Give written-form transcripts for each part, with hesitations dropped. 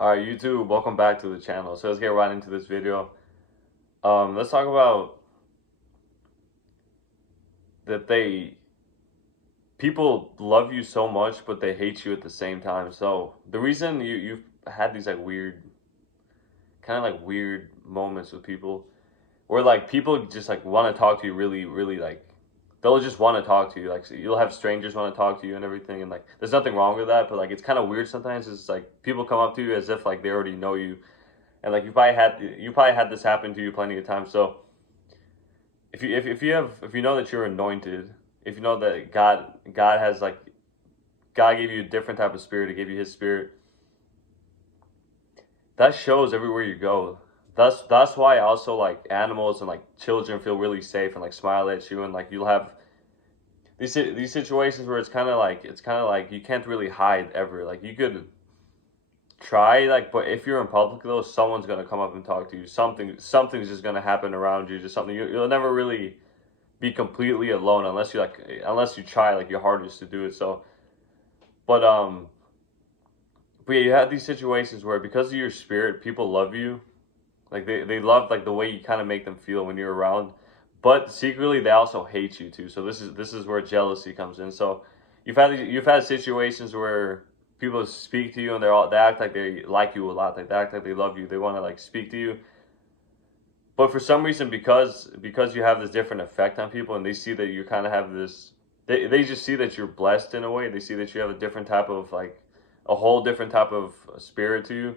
Alright, YouTube, welcome back to the channel. So let's get right into this video. Let's talk about that people love you so much, but they hate you at the same time. So the reason you've had these like weird moments with people, where like people just like want to talk to you really, really like they'll just want to talk to you. Like so you'll have strangers want to talk to you and everything, and like there's nothing wrong with that, but like it's kind of weird sometimes. It's like people come up to you as if like they already know you, and like you probably had this happen to you plenty of times. So if you know that you're anointed, if you know that God has like God gave you a different type of spirit, He gave you His spirit, that shows everywhere you go. That's why also like animals and like children feel really safe and like smile at you, and like you'll have these situations where it's kind of like you can't really hide ever. Like you could try, like, but if you're in public though, someone's gonna come up and talk to you. Something's just gonna happen around you. Just something you'll never really be completely alone unless you try like your hardest to do it. So, but but yeah, you have these situations where because of your spirit, people love you. Like they love like the way you kind of make them feel when you're around. But secretly they also hate you too. So this is where jealousy comes in. So you've had situations where people speak to you and they act like they like you a lot. Like they act like they love you. They want to like speak to you. But for some reason, because you have this different effect on people, and they see that you kind of have this, they just see that you're blessed in a way. They see that you have a different type of like a whole different type of spirit to you.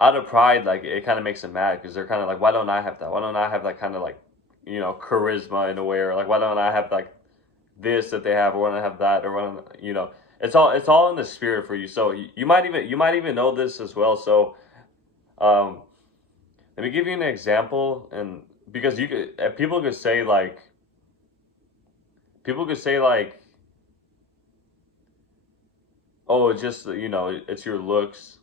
Out of pride, like it kind of makes them mad because they're kind of like, why don't I have that? Why don't I have that kind of like, charisma in a way, or like why don't I have like this that they have, or why don't I have that, or why don't it's all in the spirit for you. So you might even know this as well. So um, let me give you an example, and because people could say like, oh, it's just it's your looks,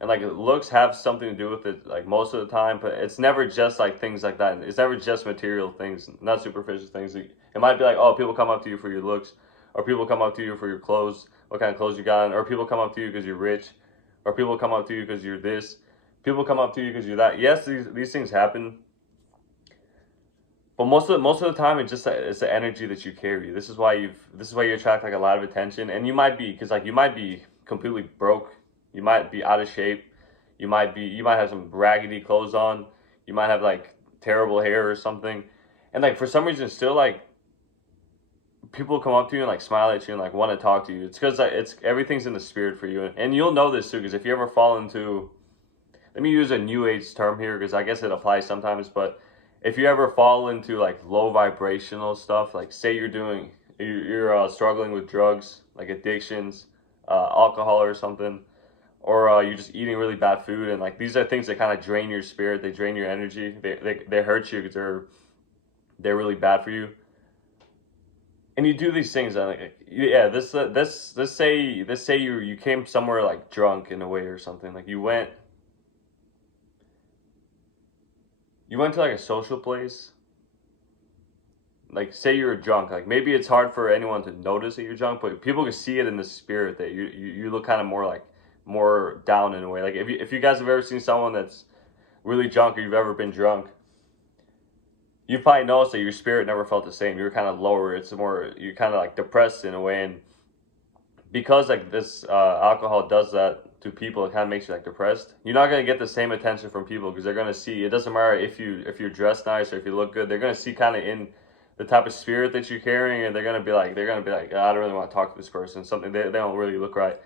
and like looks have something to do with it, like most of the time, but it's never just like things like that. It's never just material things, not superficial things. It might be like, oh, people come up to you for your looks, or people come up to you for your clothes, what kind of clothes you got, or people come up to you because you're rich, or people come up to you because you're this. People come up to you because you're that. Yes, these things happen. But most of the time, it's the energy that you carry. This is why you attract like a lot of attention, and you might be completely broke, you might be out of shape, you might have some raggedy clothes on, you might have like terrible hair or something, and like for some reason, still like people come up to you and like smile at you and like want to talk to you. It's because it's everything's in the spirit for you, and you'll know this too. Because if you ever fall into, let me use a new age term here because I guess it applies sometimes, but if you ever fall into like low vibrational stuff, like say you're struggling with drugs, like addictions, alcohol or something, or you're just eating really bad food, and like these are things that kind of drain your spirit, they drain your energy, they hurt you because they're really bad for you, and you do these things and like yeah, this say you came somewhere like drunk in a way or something, like you went to like a social place, like say you're drunk, like maybe it's hard for anyone to notice that you're drunk, but people can see it in the spirit that you look kind of more like more down in a way. Like if you guys have ever seen someone that's really drunk, or you've ever been drunk, you probably noticed that your spirit never felt the same. You were kind of lower. It's more, you're kind of like depressed in a way, and because like this alcohol does that to people, it kind of makes you like depressed. You're not gonna get the same attention from people because they're gonna see. It doesn't matter if you're dressed nice or if you look good. They're gonna see kind of in the type of spirit that you're carrying, and they're gonna be like, "Oh, I don't really want to talk to this person. Something they don't really look right."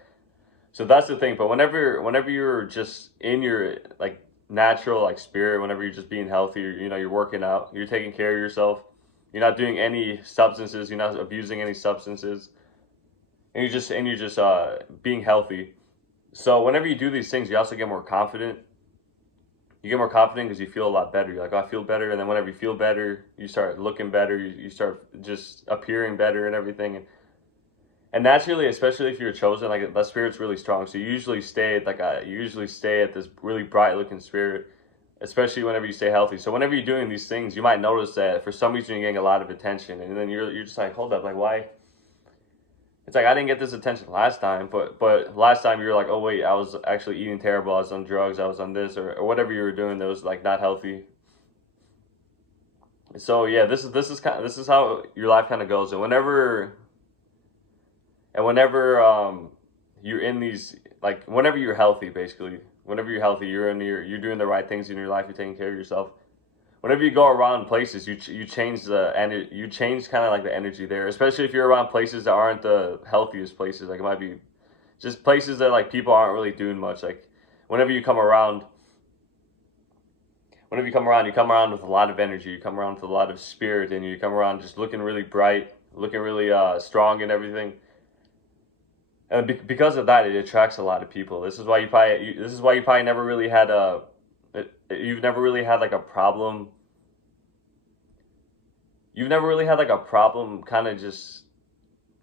So that's the thing. But whenever you're just in your like natural like spirit, whenever you're just being healthy, you're working out, you're taking care of yourself, you're not doing any substances, you're not abusing any substances, and you're just being healthy. So whenever you do these things, you also get more confident. You get more confident because you feel a lot better. You're like, oh, I feel better, and then whenever you feel better, you start looking better. You start just appearing better and everything. And naturally, especially if you're chosen, like that spirit's really strong. So you usually stay at this really bright looking spirit, especially whenever you stay healthy. So whenever you're doing these things, you might notice that for some reason you're getting a lot of attention, and then you're just like, hold up, like why? It's like I didn't get this attention last time, but last time you were like, oh wait, I was actually eating terrible, I was on drugs, I was on this or whatever you were doing that was like not healthy. So yeah, this is how your life kind of goes, and whenever you're in these, like whenever you're healthy, basically, whenever you're healthy, you're doing the right things in your life, you're taking care of yourself. Whenever you go around places, you change you change kind of like the energy there, especially if you're around places that aren't the healthiest places. Like it might be just places that like people aren't really doing much. Like whenever you come around, you come around with a lot of energy. You come around with a lot of spirit, and you come around just looking really bright, looking really strong and everything. And because of that, it attracts a lot of people. This is why you probably never really had you've never really had like a problem. You've never really had like a problem, kind of just,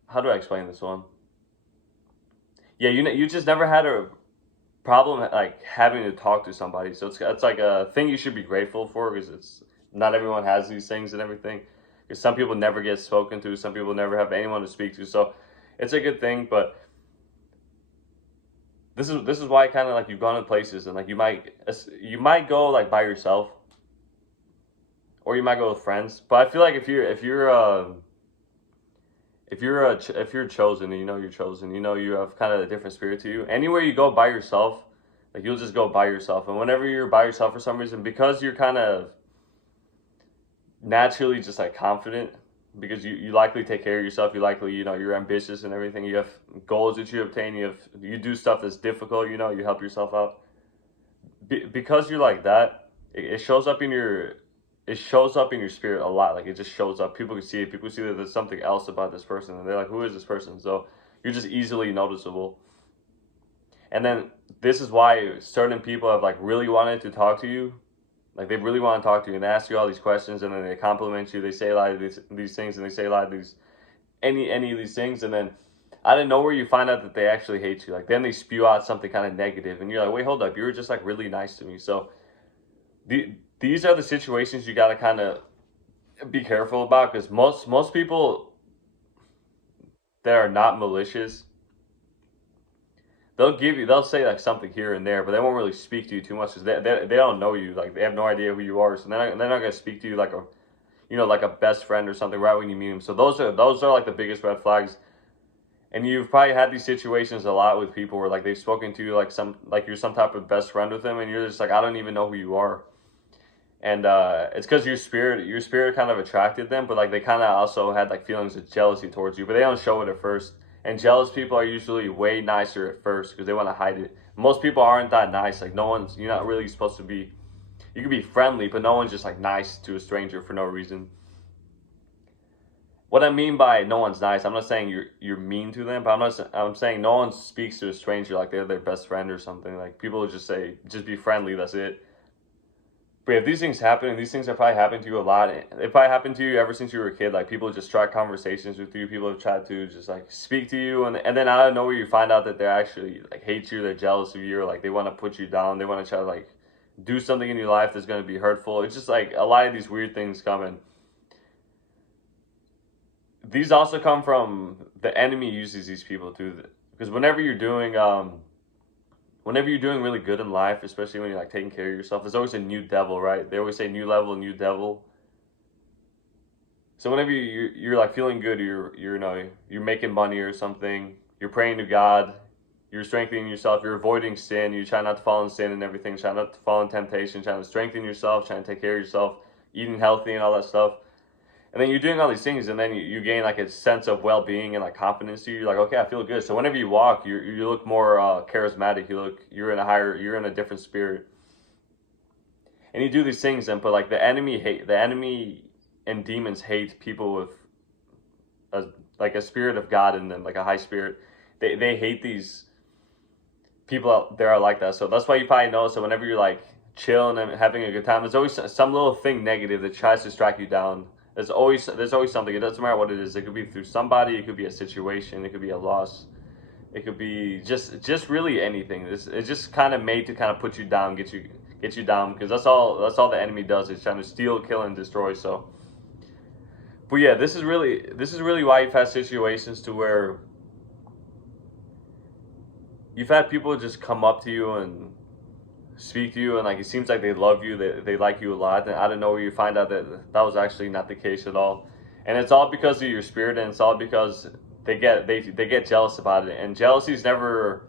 how do I explain this one? Yeah, you just never had a problem like having to talk to somebody. So it's like a thing you should be grateful for, because it's not everyone has these things and everything. Because some people never get spoken to, some people never have anyone to speak to. So it's a good thing, but this is why kind of like you've gone to places, and like you might go like by yourself, or you might go with friends. But I feel like if you're chosen, and you know you're chosen, you know you have kind of a different spirit to you. Anywhere you go by yourself, like you'll just go by yourself. And whenever you're by yourself for some reason, because you're kind of naturally just like confident, because you likely take care of yourself, you likely, you're ambitious and everything, you have goals that you obtain, you do stuff that's difficult, you help yourself out. Because you're like that, it shows up in your spirit a lot. Like it just shows up. People can see it. People see that there's something else about this person, and they're like, who is this person? So you're just easily noticeable. And then this is why certain people have like really wanted to talk to you. Like they really want to talk to you, and they ask you all these questions, and then they compliment you, they say a lot of these things, and they say a lot of these any of these things, and then out of nowhere you find out that they actually hate you. Like then they spew out something kind of negative, and you're like, wait, hold up, you were just like really nice to me. So these are the situations you got to kind of be careful about, because most people that are not malicious, they'll say like something here and there, but they won't really speak to you too much, because they don't know you. Like they have no idea who you are, so they're not gonna speak to you like like a best friend or something right when you meet them. So those are like the biggest red flags. And you've probably had these situations a lot with people where like they've spoken to you like you're some type of best friend with them, and you're just like, I don't even know who you are. And it's because your spirit kind of attracted them, but like they kind of also had like feelings of jealousy towards you, but they don't show it at first. And jealous people are usually way nicer at first, because they want to hide it. Most people aren't that nice. Like you're not really supposed to be. You can be friendly, but no one's just like nice to a stranger for no reason. What I mean by no one's nice, I'm not saying you're mean to them, but I'm saying no one speaks to a stranger like they're their best friend or something. Like people just say, just be friendly, that's it. But if these things happen, and these things have probably happened to you a lot, it probably happened to you ever since you were a kid. Like people just try conversations with you, people have tried to just like speak to you, and then out of nowhere you find out that they actually like hate you, they're jealous of you, or like they want to put you down, they want to try to like do something in your life that's going to be hurtful. It's just like a lot of these weird things come in. These also come from the enemy uses these people too, because whenever you're doing really good in life, especially when you're like taking care of yourself, there's always a new devil, right? They always say new level, new devil. So whenever you're like feeling good, you're making money or something, you're praying to God, you're strengthening yourself, you're avoiding sin, you try not to fall in sin and everything, try not to fall in temptation, trying to strengthen yourself, trying to take care of yourself, eating healthy and all that stuff. And then you're doing all these things, and then you gain like a sense of well-being and like confidence to you. You're like, okay, I feel good. So whenever you walk, you look more charismatic. You're in a different spirit, and you do these things. And but like the enemy and demons hate people with like a spirit of God in them, like a high spirit. They hate these people out there are like that. So that's why you probably notice that whenever you're like chilling and having a good time, there's always some little thing negative that tries to strike you down. There's always something. It doesn't matter what it is. It could be through somebody. It could be a situation. It could be a loss. It could be just really anything. It's just kind of made to kind of put you down, get you down, because that's all the enemy does, is trying to steal, kill, and destroy. So, but yeah, this is really why you've had situations to where you've had people just come up to you and speak to you, and like it seems like they love you, they like you a lot, and out of nowhere you find out that that was actually not the case at all. And it's all because of your spirit, and it's all because they get jealous about it. And jealousy's never,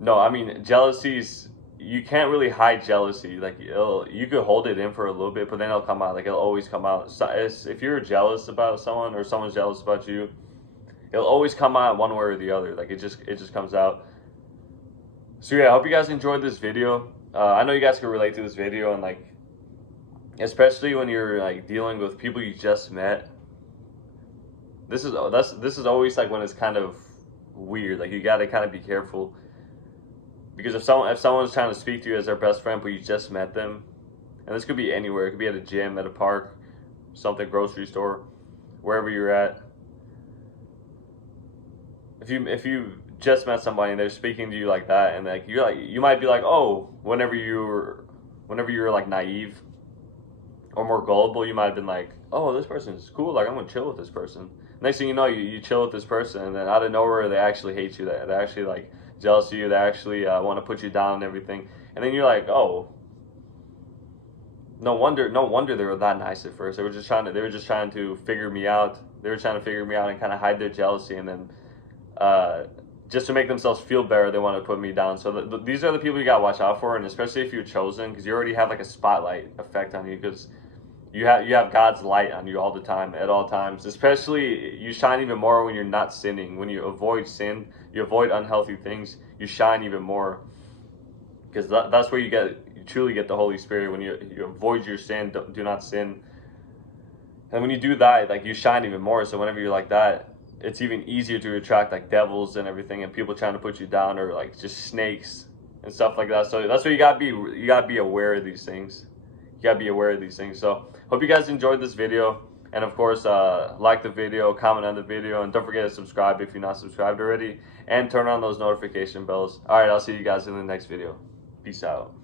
no, I mean jealousy's, you can't really hide jealousy. Like you could hold it in for a little bit, but then it'll come out. Like it'll always come out. So if you're jealous about someone or someone's jealous about you, it'll always come out one way or the other. Like it just comes out. So yeah, I hope you guys enjoyed this video. I know you guys can relate to this video, and like especially when you're like dealing with people you just met. This is always like when it's kind of weird. Like you gotta kind of be careful, because if someone's trying to speak to you as their best friend, but you just met them, and this could be anywhere. It could be at a gym, at a park, something, grocery store, wherever you're at. If you just met somebody and they're speaking to you like that, and like you might be like, oh, whenever you're like naive or more gullible, you might have been like, oh, this person's cool, like I'm gonna chill with this person. Next thing you know, you chill with this person, and then out of nowhere they actually hate you. They actually like jealous of you. They actually want to put you down and everything. And then you're like, oh, no wonder they were that nice at first. They were just trying to figure me out. They were trying to figure me out and kind of hide their jealousy, and then just to make themselves feel better, they want to put me down. So these are the people you got to watch out for, and especially if you're chosen, because you already have like a spotlight effect on you, because you have God's light on you all the time, at all times. Especially you shine even more when you're not sinning. When you avoid sin, you avoid unhealthy things, you shine even more, because that's where you truly get the Holy Spirit. When you avoid your sin, do not sin. And when you do that, like you shine even more. So whenever you're like that, it's even easier to attract like devils and everything, and people trying to put you down, or like just snakes and stuff like that. So that's why you gotta be aware of these things. You gotta be aware of these things. So hope you guys enjoyed this video, and of course like the video, comment on the video, and don't forget to subscribe if you're not subscribed already, and turn on those notification bells. All right, I'll see you guys in the next video. Peace out.